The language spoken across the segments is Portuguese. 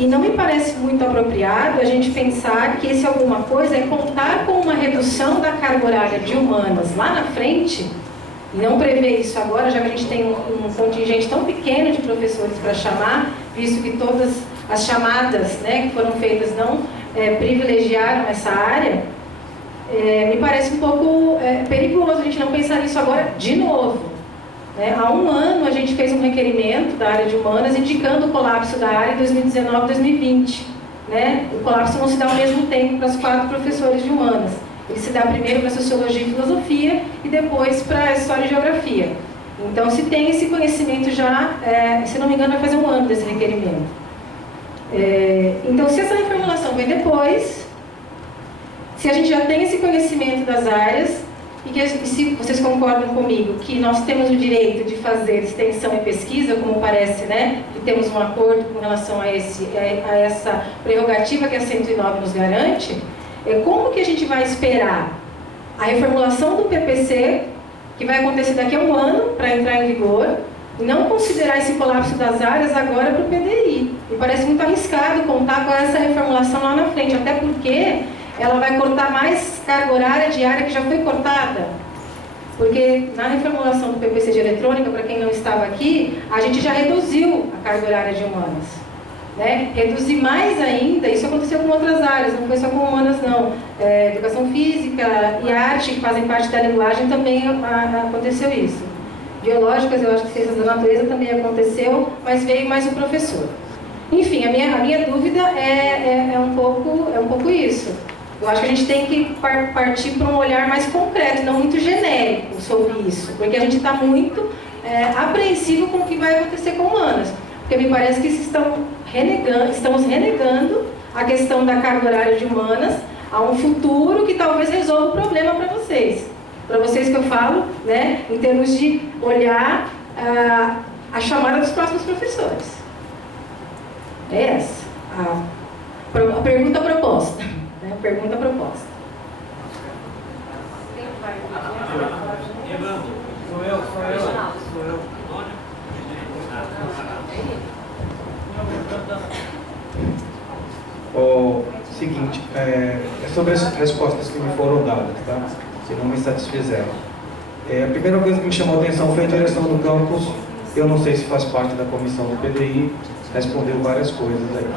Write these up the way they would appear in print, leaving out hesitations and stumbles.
E não me parece muito apropriado a gente pensar que esse alguma coisa é contar com uma redução da carga horária de humanas lá na frente, e não prever isso agora, já que a gente tem um contingente tão pequeno de professores para chamar, visto que todas as chamadas, né, que foram feitas não privilegiaram essa área, me parece um pouco perigoso a gente não pensar nisso agora de novo. Há um ano a gente fez um requerimento da área de humanas indicando o colapso da área em 2019 e 2020. O colapso não se dá ao mesmo tempo para os 4 professores de humanas. Ele se dá primeiro para Sociologia e Filosofia e depois para História e Geografia. Então, se tem esse conhecimento já, se não me engano, vai fazer um ano desse requerimento. Então, se essa reformulação vem depois, se a gente já tem esse conhecimento das áreas, e se vocês concordam comigo que nós temos o direito de fazer extensão e pesquisa, como parece, que temos um acordo com relação a essa prerrogativa que a 109 nos garante, como que a gente vai esperar a reformulação do PPC, que vai acontecer daqui a um ano, para entrar em vigor, e não considerar esse colapso das áreas agora para o PDI? Me parece muito arriscado contar com essa reformulação lá na frente, até porque ela vai cortar mais carga horária de área que já foi cortada. Porque na reformulação do PPC de eletrônica, para quem não estava aqui, a gente já reduziu a carga horária de humanas. Reduzir mais ainda, isso aconteceu com outras áreas, não foi só com humanas não. Educação física e arte, que fazem parte da linguagem, também aconteceu isso. Biológicas, eu acho que ciências da natureza também aconteceu, mas veio mais o professor. Enfim, a minha dúvida é um pouco isso. Eu acho que a gente tem que partir para um olhar mais concreto, não muito genérico sobre isso, porque a gente está muito apreensivo com o que vai acontecer com humanas. Porque me parece que estamos renegando a questão da carga horária de humanas a um futuro que talvez resolva o problema para vocês. Para vocês que eu falo, em termos de olhar a chamada dos próximos professores. É essa a pergunta proposta. Pergunta proposta. Sou eu. O seguinte, é sobre as respostas que me foram dadas, tá? Se não me satisfizeram. A primeira coisa que me chamou a atenção foi a direção do campus. Eu não sei se faz parte da comissão do PDI, respondeu várias coisas aí.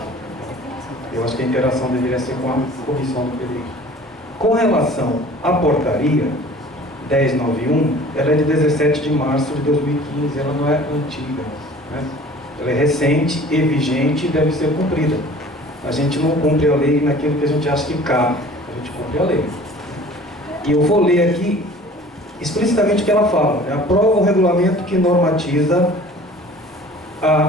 Eu acho que a interação deveria ser com a comissão do PDI. Com relação à portaria 1091, ela é de 17 de março de 2015, ela não é antiga, Ela é recente e vigente e deve ser cumprida. A gente não cumpre a lei naquilo que a gente acha que cabe, a gente cumpre a lei. E eu vou ler aqui explicitamente o que ela fala. Aprova o regulamento que normatiza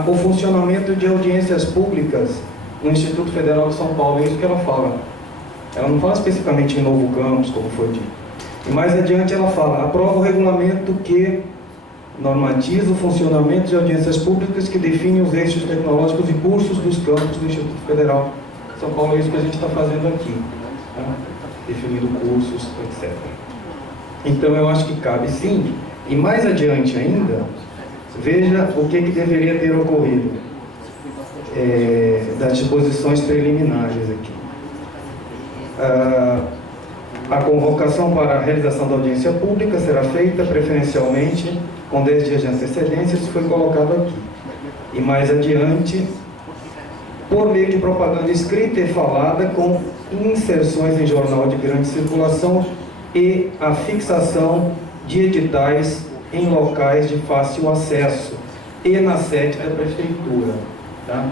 o funcionamento de audiências públicas no Instituto Federal de São Paulo. É isso que ela fala. Ela não fala especificamente em Novo Campus, como foi dito. E mais adiante ela fala: aprova o regulamento que normatiza o funcionamento de audiências públicas que define os eixos tecnológicos e cursos dos campos do Instituto Federal de São Paulo. É isso que a gente está fazendo aqui, definindo cursos, etc. Então eu acho que cabe sim. E mais adiante ainda, veja o que deveria ter ocorrido das disposições preliminares aqui. A convocação para a realização da audiência pública será feita preferencialmente com 10 dias de antecedência, isso foi colocado aqui. E mais adiante, por meio de propaganda escrita e falada, com inserções em jornal de grande circulação e a fixação de editais em locais de fácil acesso e na sede da prefeitura. Tá?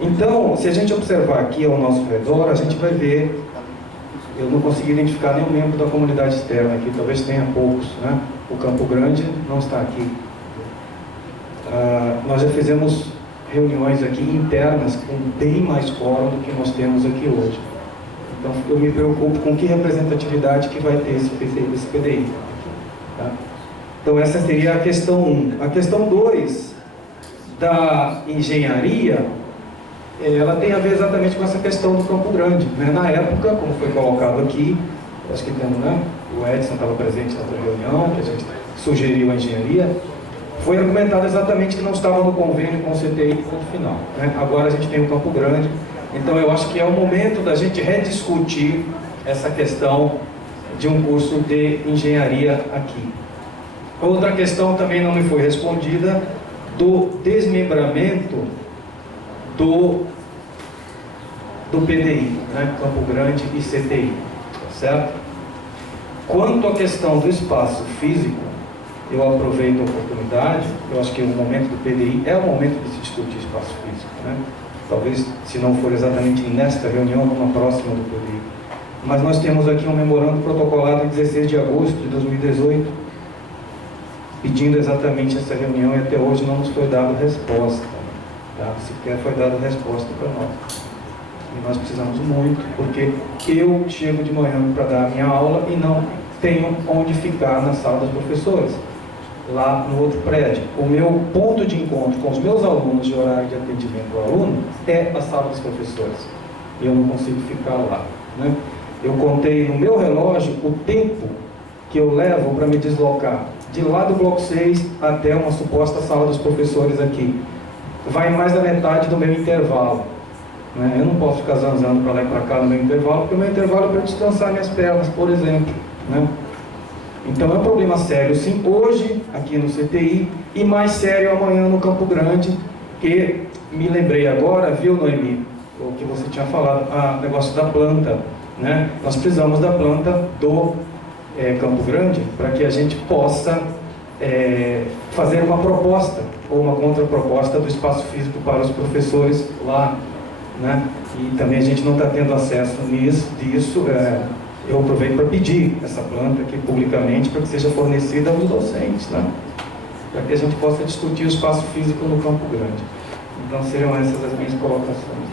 Então, se a gente observar aqui ao nosso redor, a gente vai ver, eu não consegui identificar nenhum membro da comunidade externa aqui, talvez tenha poucos, O Campo Grande não está aqui. Nós já fizemos reuniões aqui internas com bem mais quórum do que nós temos aqui hoje. Então, eu me preocupo com que representatividade que vai ter esse PDI. Tá? Então, essa seria a questão 1. A questão 2, da engenharia, ela tem a ver exatamente com essa questão do Campo Grande. Na época, como foi colocado aqui, acho que o Edson estava presente na reunião, que a gente sugeriu a engenharia, foi argumentado exatamente que não estava no convênio com o CTI, ponto final, né? Agora a gente tem o Campo Grande, então eu acho que é o momento da gente rediscutir essa questão de um curso de engenharia aqui. Outra questão também não me foi respondida, do desmembramento do PDI, né? Campo Grande e CTI, certo? Quanto à questão do espaço físico, eu aproveito a oportunidade, eu acho que o momento do PDI é o momento de se discutir espaço físico, né? Talvez, se não for exatamente nesta reunião, numa próxima do PDI. Mas nós temos aqui um memorando protocolado em 16 de agosto de 2018, pedindo exatamente essa reunião, e até hoje não nos foi dada resposta, tá? Sequer foi dada resposta para nós. E nós precisamos muito, porque eu chego de manhã para dar a minha aula e não tenho onde ficar na sala dos professores, lá no outro prédio. O meu ponto de encontro com os meus alunos de horário de atendimento ao aluno é a sala dos professores. E eu não consigo ficar lá, né? Eu contei no meu relógio o tempo que eu levo para me deslocar de lá do bloco 6 até uma suposta sala dos professores aqui. Vai mais da metade do meu intervalo, né? Eu não posso ficar zanzando para lá e para cá no meu intervalo, porque o meu intervalo é para descansar minhas pernas, por exemplo, né? Então é um problema sério, sim, hoje aqui no CTI, e mais sério amanhã no Campo Grande, que me lembrei agora, viu, Noemi, o que você tinha falado, o negócio da planta, né? Nós precisamos da planta do Campo Grande para que a gente possa fazer uma proposta ou uma contraproposta do espaço físico para os professores lá, né? E também a gente não está tendo acesso disso. Eu aproveito para pedir essa planta aqui publicamente para que seja fornecida aos docentes, né? Para que a gente possa discutir o espaço físico no Campo Grande. Então seriam essas as minhas colocações.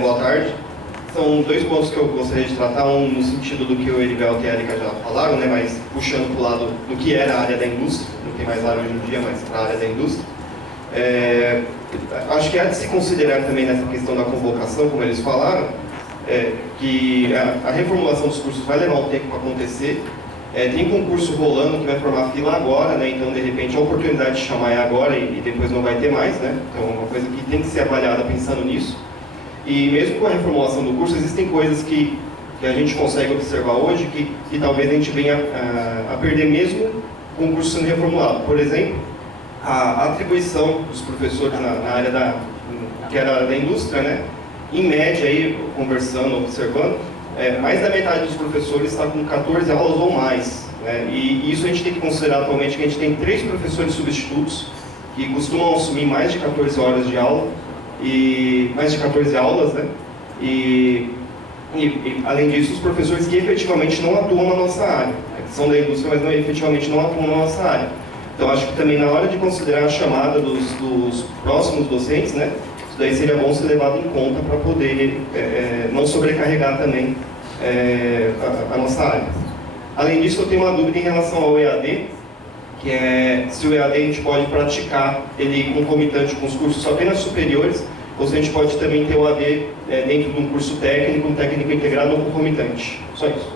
Boa tarde. São dois pontos que eu gostaria de tratar, um no sentido do que o Erivelto e a Erika já falaram, né, mas puxando para o lado do que era a área da indústria, não tem mais área hoje em dia, mas para a área da indústria. Acho que há de se considerar também nessa questão da convocação, como eles falaram, que a reformulação dos cursos vai levar um tempo para acontecer. Tem concurso rolando que vai formar fila agora, né, então de repente a oportunidade de chamar é agora e depois não vai ter mais, né, então é uma coisa que tem que ser avaliada pensando nisso. E mesmo com a reformulação do curso, existem coisas que a gente consegue observar hoje que talvez a gente venha a perder mesmo com o curso sendo reformulado. Por exemplo, a atribuição dos professores na área que era da indústria, né? Em média, aí, conversando, observando, mais da metade dos professores está com 14 aulas ou mais, né? E isso a gente tem que considerar atualmente que a gente tem 3 professores substitutos que costumam assumir mais de 14 horas de aula, e mais de 14 aulas, né? E além disso, os professores que efetivamente não atuam na nossa área, que são da indústria, mas efetivamente não atuam na nossa área. Então, acho que também na hora de considerar a chamada dos próximos docentes, né? Isso daí seria bom ser levado em conta para poder não sobrecarregar também a nossa área. Além disso, eu tenho uma dúvida em relação ao EAD, que é se o EAD a gente pode praticar ele concomitante com os cursos apenas superiores, ou se a gente pode também ter o AD dentro de um curso técnico, um técnico integrado ou concomitante. Só isso.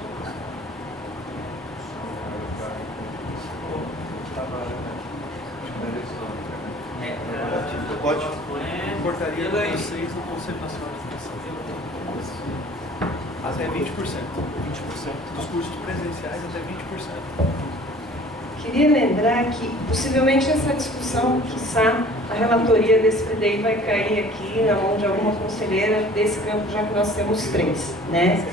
Pode? Portaria 10.6 do Conselho Nacional de Educação. Até 20%. 20% dos cursos presenciais, até 20%. Queria lembrar que, possivelmente, essa discussão, quiçá, a relatoria desse PDI vai cair aqui na mão de alguma conselheira desse campo, já que nós temos 3, né?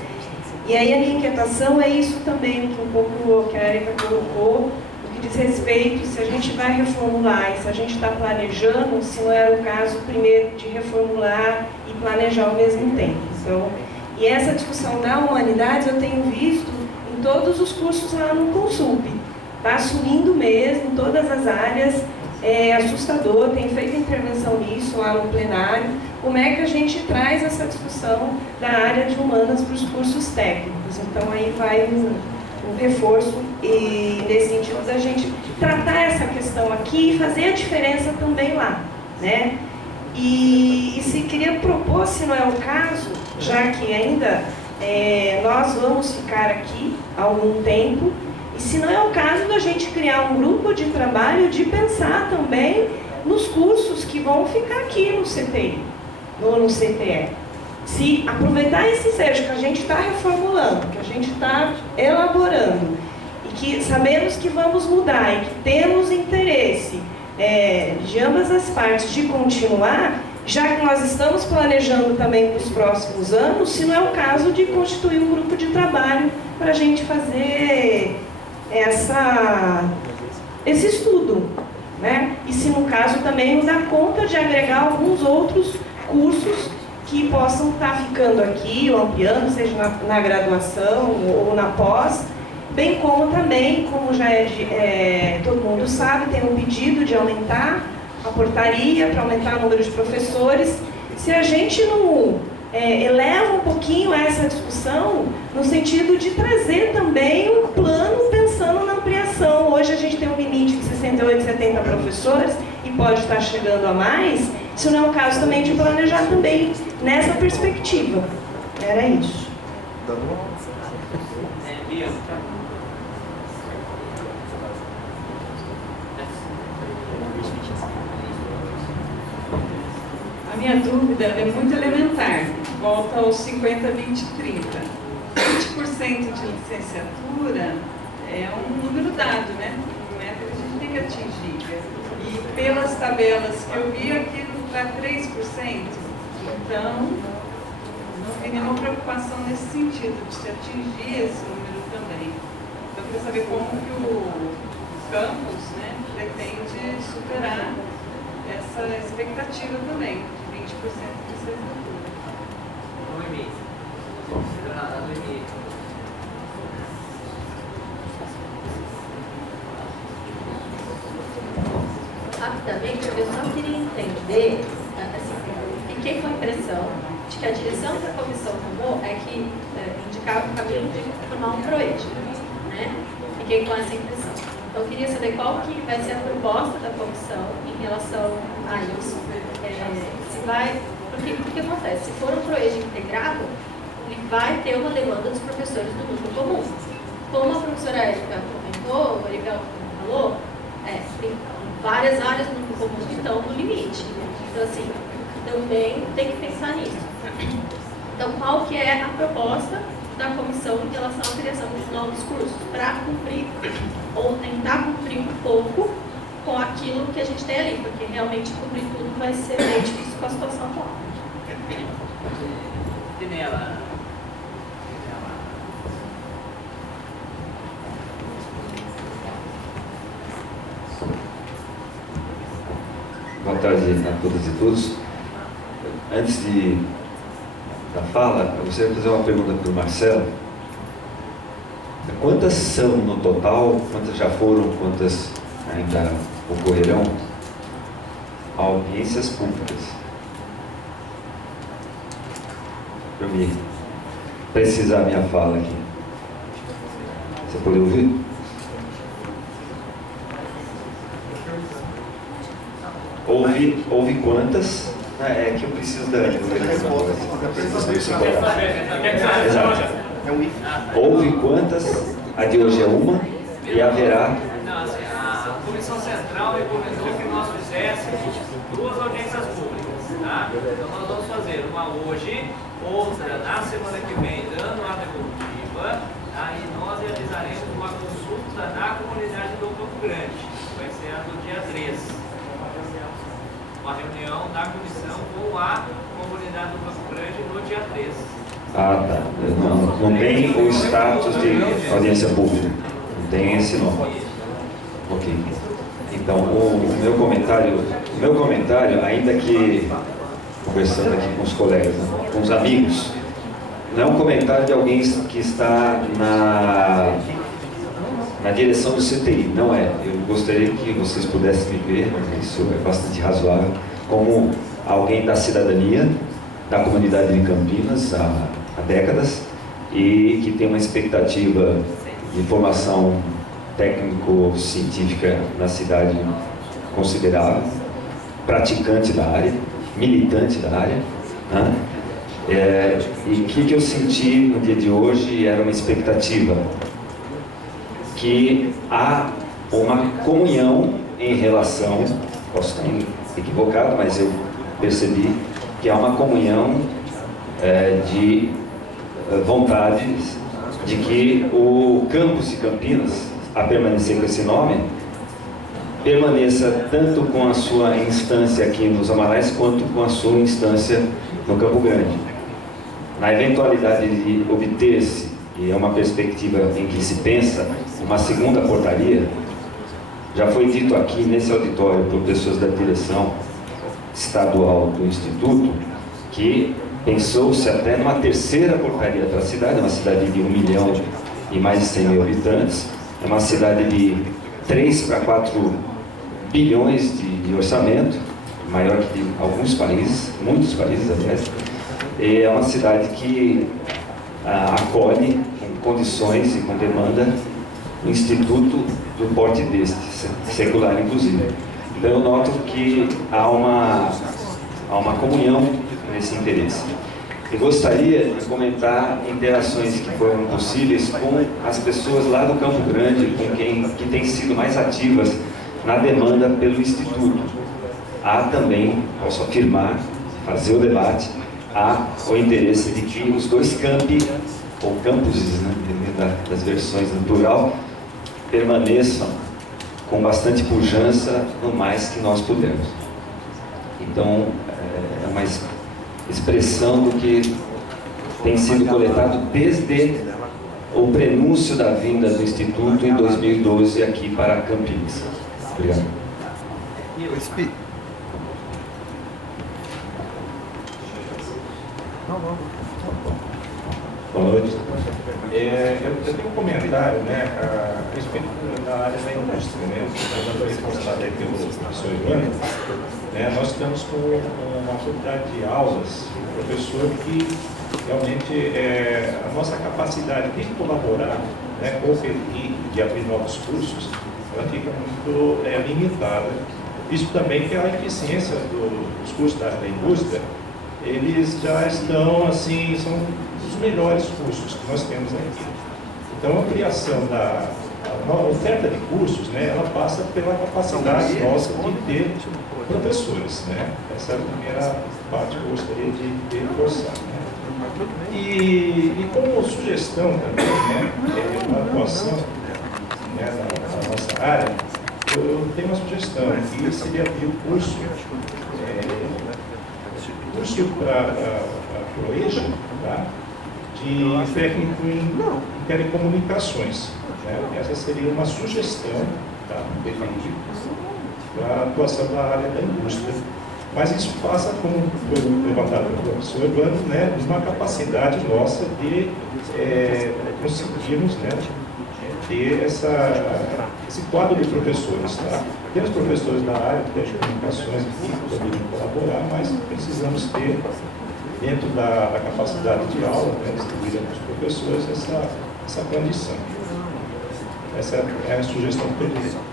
E aí a minha inquietação é isso também, que um pouco o que a Erika colocou, o que diz respeito, se a gente vai reformular e se a gente está planejando, se não era o caso, primeiro, de reformular e planejar ao mesmo tempo. Então, e essa discussão da humanidades eu tenho visto em todos os cursos lá no Consulp. Está assumindo mesmo todas as áreas, é assustador, tem feito intervenção nisso lá no plenário. Como é que a gente traz essa discussão da área de humanas para os cursos técnicos? Então aí vai um reforço e nesse sentido da gente tratar essa questão aqui e fazer a diferença também lá, né? E se queria propor, se não é o caso, já que ainda nós vamos ficar aqui há algum tempo, e se não é o caso da gente criar um grupo de trabalho de pensar também nos cursos que vão ficar aqui no CTI, no CTE. Se aproveitar esse ensejo que a gente está reformulando, que a gente está elaborando, e que sabemos que vamos mudar e que temos interesse de ambas as partes de continuar, já que nós estamos planejando também para os próximos anos, se não é o caso de constituir um grupo de trabalho para a gente fazer esse estudo, né? E se no caso também nos dar conta de agregar alguns outros cursos que possam estar ficando aqui ou ampliando, seja na graduação ou na pós, bem como também, como já todo mundo sabe, tem um pedido de aumentar a portaria para aumentar o número de professores. Se a gente não eleva um pouquinho essa discussão no sentido de trazer também um plano pensando na ampliação. Hoje a gente tem um limite de 68, 70 professores e pode estar chegando a mais. Isso não é o caso também de planejar também nessa perspectiva. Era isso. A minha dúvida é muito elementar, volta aos 50, 20, 30. 20% de licenciatura é um número dado, né? Um meta que a gente tem que atingir. E pelas tabelas que eu vi, aquilo para 3%. Então, não tem nenhuma preocupação nesse sentido, de se atingir esse número também. Então, eu queria saber como que o campus, né, pretende superar essa expectativa também, de 20% de licenciatura. No limite. No limite. Rapidamente, eu só queria entender, assim, fiquei com a impressão de que a direção que a comissão tomou é que indicava o caminho de formar um PROED, né? Fiquei com essa impressão. Então, eu queria saber qual que vai ser a proposta da comissão em relação a isso. Se vai, porque o que acontece? Se for um PROED integrado, ele vai ter uma demanda dos professores do núcleo comum. Como a professora Érica comentou, o Erivelto falou, tem várias áreas do núcleo comum que estão no limite. Então, assim, também tem que pensar nisso. Então, qual que é a proposta da comissão em relação à criação de novos cursos para cumprir ou tentar cumprir um pouco com aquilo que a gente tem ali, porque realmente cobrir tudo vai ser bem difícil com a situação atual. Boa tarde a todas e todos. Antes da fala, eu gostaria de fazer uma pergunta para o Marcelo. Quantas são no total, quantas já foram, quantas ainda ocorrerão, audiências públicas? Para me precisar minha fala aqui. Você pode ouvir? Houve quantas? É que eu preciso da resposta. Exato. Houve quantas? A de hoje é uma e haverá. Não, assim, a Comissão Central recomendou que nós fizéssemos 2 audiências públicas, tá? Então nós vamos fazer uma hoje, outra na semana que vem, dando a devolutiva, tá? E nós realizaremos uma consulta na comunidade do Campo Grande, que vai ser a do dia 13. Uma reunião da comissão com a comunidade do Campo Grande no dia 13. Ah, tá. Não tem o status de audiência pública. Não tem esse nome. Ok. Então, o meu comentário, ainda que conversando aqui com os colegas, né, com os amigos, não é um comentário de alguém que está na direção do CTI, não é. Eu gostaria que vocês pudessem me ver, mas isso é bastante razoável, como alguém da cidadania, da comunidade de Campinas há décadas, e que tem uma expectativa de formação técnico-científica na cidade considerável, praticante da área, militante da área, né? E o que eu senti no dia de hoje era uma expectativa, que há uma comunhão em relação, posso estar equivocado, mas eu percebi que há uma comunhão de vontades de que o campus de Campinas, a permanecer com esse nome, permaneça tanto com a sua instância aqui nos Amarais, quanto com a sua instância no Campo Grande. Na eventualidade de obter-se, e é uma perspectiva em que se pensa, uma segunda portaria, já foi dito aqui nesse auditório por pessoas da direção estadual do Instituto, que pensou-se até numa terceira portaria para a cidade, uma cidade de 1 milhão e mais de 100 mil habitantes, é uma cidade de 3 para 4 bilhões de orçamento, maior que de alguns países, muitos países, aliás. É uma cidade que acolhe com condições e com demanda um instituto do porte deste, secular inclusive. Então eu noto que há uma comunhão nesse interesse. Eu gostaria de comentar interações que foram possíveis com as pessoas lá do Campo Grande, com quem que têm sido mais ativas na demanda pelo Instituto. Há também, posso afirmar, fazer o debate, há o interesse de que os dois campi, ou campuses, né, dependendo das versões no plural, permaneçam com bastante pujança no mais que nós pudermos. Então, é uma expressão do que tem sido coletado desde o prenúncio da vinda do Instituto em 2012 aqui para Campinas. Obrigado. Boa noite. Eu tenho um comentário, né, a respeito da área da indústria, né, já foi reforçado aí pelo professor Ivano, né, nós estamos com uma quantidade de aulas, um professor que realmente a nossa capacidade de colaborar, né, competir, de abrir novos cursos, ela fica muito limitada. Isso também que a eficiência dos cursos da indústria, eles já estão, assim, são os melhores cursos que nós temos aqui. Então, a criação a oferta de cursos, né, ela passa pela capacidade nossa de ter professores, né? Essa é a primeira parte que eu gostaria de reforçar, né? E como sugestão também, né, na atuação, né, na nossa área, eu tenho uma sugestão, que seria abrir o curso para ProEja, tá? De técnico em telecomunicações. Né? Essa seria uma sugestão, tá, para a atuação da área da indústria. Mas isso passa, como foi levantado pelo professor Evandro, né, uma capacidade nossa de conseguirmos, né, ter esse quadro de professores. Tá? Temos professores da área de telecomunicações que poderiam colaborar, mas precisamos ter, dentro da capacidade de aula, né, distribuída para os professores, essa condição. Essa é a sugestão que eu tenho.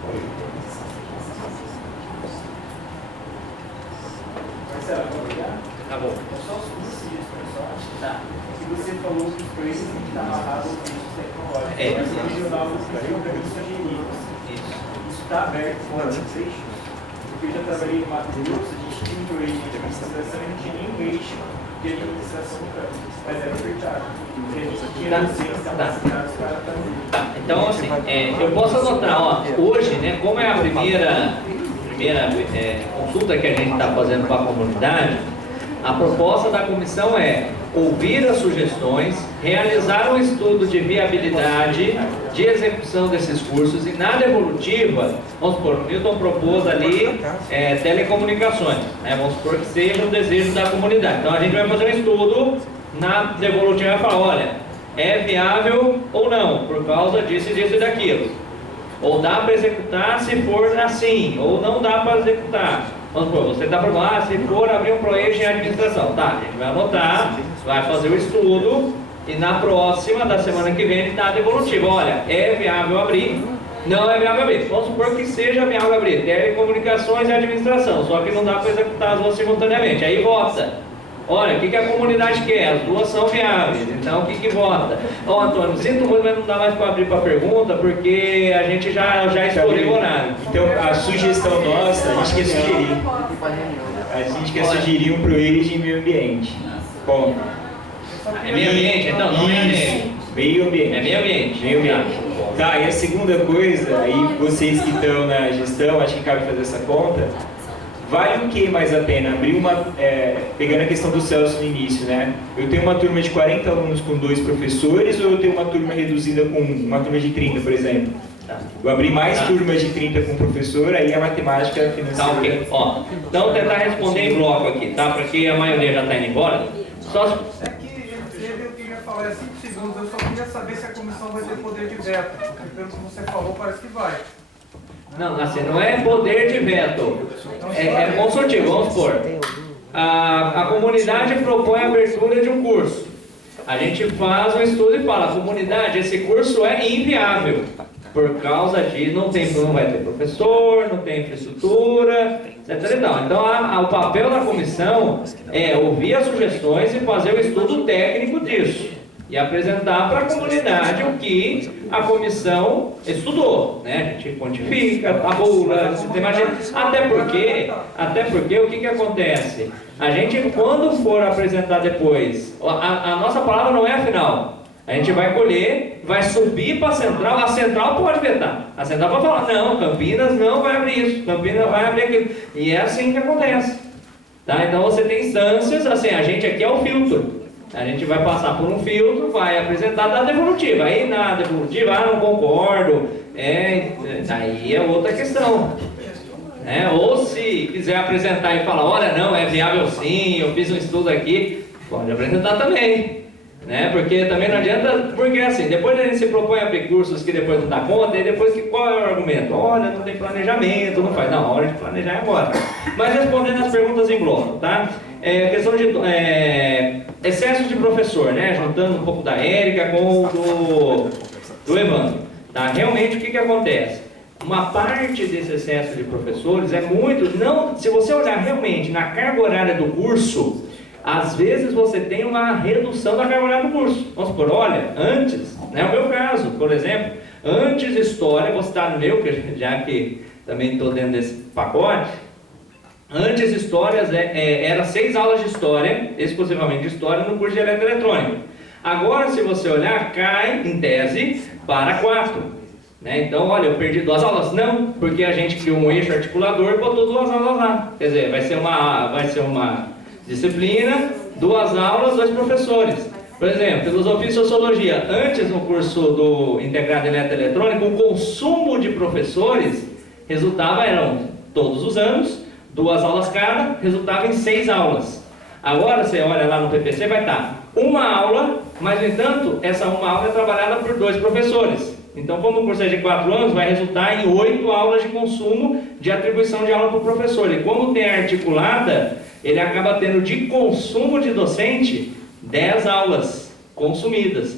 Tá bom. Só os cursos, pessoal. Tá. E você falou que os preços têm que estar amarrados ao curso tecnológico. Mas regional, você tem um curso genérico. Isso está aberto fora do eixo? Porque eu já trabalhei em Mato Grosso, a gente tinha um eixo de administração e não tinha nenhum eixo de administração no campo. Mas era verdade. Porque a gente tinha licença capacitada os caras também. Tá. Então, assim, eu posso anotar, ó, hoje, né, como é a primeira consulta que a gente está fazendo para a comunidade, a proposta da comissão é ouvir as sugestões, realizar um estudo de viabilidade de execução desses cursos e na devolutiva, vamos supor, o Milton propôs ali telecomunicações, né? Vamos supor que seja o desejo da comunidade. Então a gente vai fazer um estudo na devolutiva e vai falar, olha, é viável ou não, por causa disso, disso e daquilo. Ou dá para executar se for assim, ou não dá para executar. Vamos supor, você está propondo, se for abrir um projeto em administração, tá, a gente vai anotar, vai fazer o estudo e na próxima, da semana que vem, a gente dá a devolutiva. Olha, é viável abrir, não é viável abrir. Vamos supor que seja viável abrir telecomunicações e administração, só que não dá para executar as duas simultaneamente. Aí vota. Olha, o que a comunidade quer? As duas são viáveis, então o que vota? Ó, Antônio, sinto muito, mas não dá mais para abrir para pergunta, porque a gente já estourou o horário. Então, a sugestão nossa, a gente quer sugerir. A gente quer sugerir um ProErd em meio ambiente. Bom. É meio ambiente? Então, não é ambiente. Meio ambiente. É meio ambiente. Meio ambiente. Tá, e a segunda coisa, aí vocês que estão na gestão, acho que cabe fazer essa conta. Vale o que mais a pena? Abrir uma... pegando a questão do Celso no início, né? Eu tenho uma turma de 40 alunos com 2 professores ou eu tenho uma turma reduzida com uma turma de 30, por exemplo? Eu abri mais turmas de 30 com professor, aí a matemática financeira... Tá, ok. Ó, então tentar responder em bloco aqui, tá? Porque a maioria já está indo embora. Só... É que eu queria falar 5 segundos, eu só queria saber se a comissão vai ter poder de veto, porque pelo que você falou, parece que vai. Não, assim, não é poder de veto, é consultivo, vamos supor. A comunidade propõe a abertura de um curso. A gente faz um estudo e fala, comunidade, esse curso é inviável. Por causa de não vai ter professor, não tem infraestrutura, etc. Então, o papel da comissão é ouvir as sugestões e fazer o estudo técnico disso. E apresentar para a comunidade o que a comissão estudou, né? A gente quantifica, tabula, sistematiza. Até porque o que acontece? A gente, quando for apresentar depois, a nossa palavra não é a final. A gente vai colher, vai subir para a central pode vetar. A central pode falar, não, Campinas não vai abrir isso, Campinas vai abrir aquilo. E é assim que acontece. Tá? Então você tem instâncias, assim, a gente aqui é o filtro. A gente vai passar por um filtro, vai apresentar data evolutiva. Aí na data evolutiva, não concordo, aí é outra questão. Ou se quiser apresentar e falar, olha, não, é viável sim, eu fiz um estudo aqui, pode apresentar também. Porque também não adianta, porque assim, depois a gente se propõe a abrir cursos que depois não dá conta, e depois qual é o argumento? Olha, não tem planejamento, não faz. Não, a hora de planejar é agora. Mas respondendo as perguntas em bloco, tá? Questão de excesso de professor, né? Juntando um pouco da Érica com o do Evandro. Tá? Realmente o que acontece? Uma parte desse excesso de professores é muito, não, se você olhar realmente na carga horária do curso, às vezes você tem uma redução da carga horária do curso. Vamos supor, olha, antes, é o meu caso, por exemplo, antes história, vou citar no meu, já que também estou dentro desse pacote, antes histórias era 6 aulas de história, exclusivamente de história, no curso de eletroeletrônica. Agora, se você olhar, cai, em tese, para 4. Então, olha, eu perdi 2 aulas. Não, porque a gente criou um eixo articulador e botou 2 aulas lá. Quer dizer, vai ser uma disciplina, 2 aulas, 2 professores. Por exemplo, filosofia e sociologia. Antes, no curso do integrado eletroeletrônico, o consumo de professores eram todos os anos, 2 aulas cada, resultava em 6 aulas. Agora, você olha lá no PPC, vai estar 1 aula, mas, no entanto, essa 1 aula é trabalhada por 2 professores. Então, como o curso é de 4 anos, vai resultar em 8 aulas de consumo de atribuição de aula para o professor. E como tem articulada, ele acaba tendo de consumo de docente 10 aulas consumidas.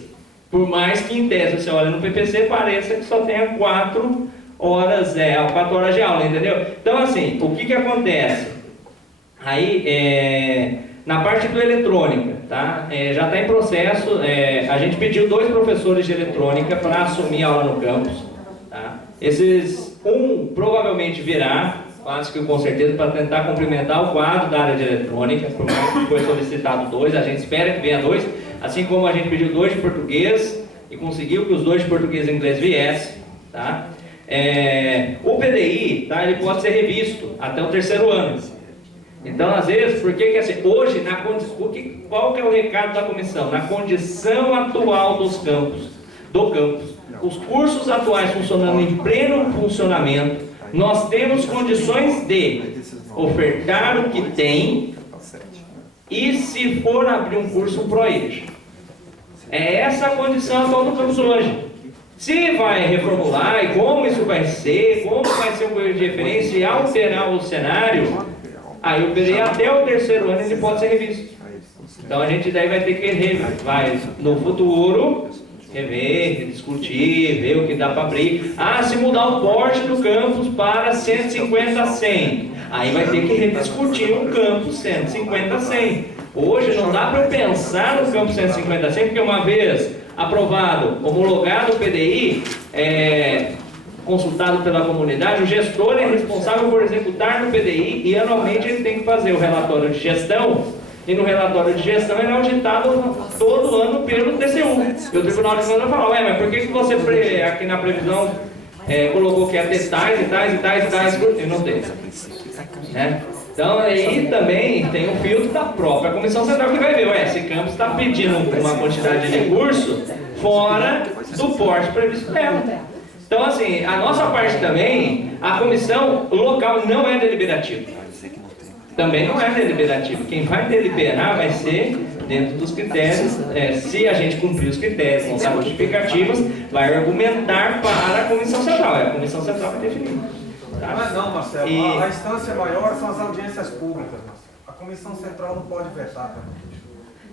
Por mais que em tese você olha no PPC, pareça que só tenha 4 horas de aula, entendeu? Então assim, o que acontece? Aí, na parte do eletrônica, tá? Já está em processo, a gente pediu 2 professores de eletrônica para assumir a aula no campus. Tá? Um provavelmente virá, quase que com certeza, para tentar complementar o quadro da área de eletrônica, por mais que foi solicitado 2, a gente espera que venha 2, assim como a gente pediu 2 de português e conseguiu que os 2 de português e inglês viessem. Tá? O PDI, tá, ele pode ser revisto até o 3º ano. Então, às vezes, por que assim, hoje, qual que é o recado da comissão? Na condição atual do campus, os cursos atuais funcionando em pleno funcionamento, nós temos condições de ofertar o que tem e, se for abrir um curso, um ProErd. É essa a condição atual do campus hoje. Se vai reformular e como isso vai ser, como vai ser um período de referência e alterar o cenário, aí o PDI até o 3º ano ele pode ser revisto. Então a gente daí vai ter que no futuro rever, discutir, ver o que dá para abrir. Se mudar o porte do campus para 150 a 100, aí vai ter que rediscutir um campus 150 a 100. Hoje não dá para eu pensar no campo 150, porque uma vez aprovado, homologado o PDI, consultado pela comunidade, o gestor é responsável por executar no PDI e anualmente ele tem que fazer o relatório de gestão, e no relatório de gestão ele é auditado todo ano pelo TCU. E o Tribunal de Contas fala, mas por que você aqui na previsão colocou que ia ter tais e tais e tais e tais e não tem? Né? Então aí também tem um filtro da própria Comissão Central que vai ver, esse campus está pedindo uma quantidade de recurso fora do porte previsto nela. Então assim, a nossa parte também, a comissão local não é deliberativa. Também não é deliberativa. Quem vai deliberar vai ser dentro dos critérios, se a gente cumprir os critérios, montar justificativas, vai argumentar para a Comissão Central. A Comissão Central vai definir. Tá? Não é não, Marcelo. A instância maior são as audiências públicas, Marcelo. A Comissão Central não pode vetar.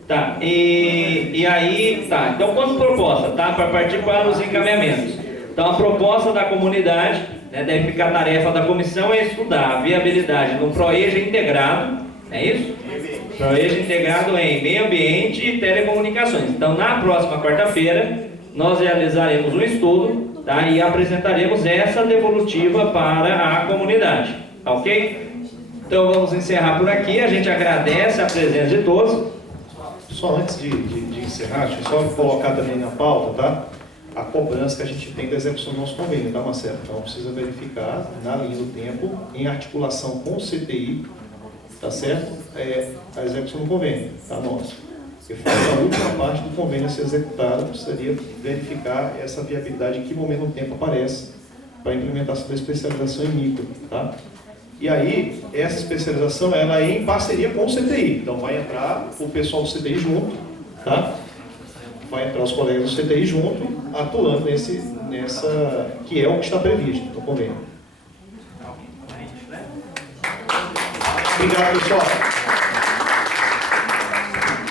Tá, e aí, tá. Então, quanto proposta, tá? Para partir para os encaminhamentos. Então, a proposta da comunidade, deve ficar a tarefa da comissão é estudar a viabilidade no PROEJA integrado, é isso? PROEJA integrado em meio ambiente e telecomunicações. Então, na próxima quarta-feira, nós realizaremos um estudo, tá? E apresentaremos essa devolutiva para a comunidade, tá ok? Então, vamos encerrar por aqui. A gente agradece a presença de todos. Só antes de encerrar, deixa eu só colocar também na pauta, tá? A cobrança que a gente tem da execução do nosso convênio, tá, Marcelo? Então precisa verificar, na linha do tempo, em articulação com o CTI, tá certo? A execução do convênio, tá, nossa. Porque falta a última parte do convênio a ser executada, precisaria verificar essa viabilidade, em que momento do tempo aparece, para a implementação da especialização em micro, tá? E aí, essa especialização, ela é em parceria com o CTI, então vai entrar o pessoal do CTI junto, tá? Vai entrar os colegas do CTI junto, atuando nessa, que é o que está previsto no convênio. Obrigado, pessoal.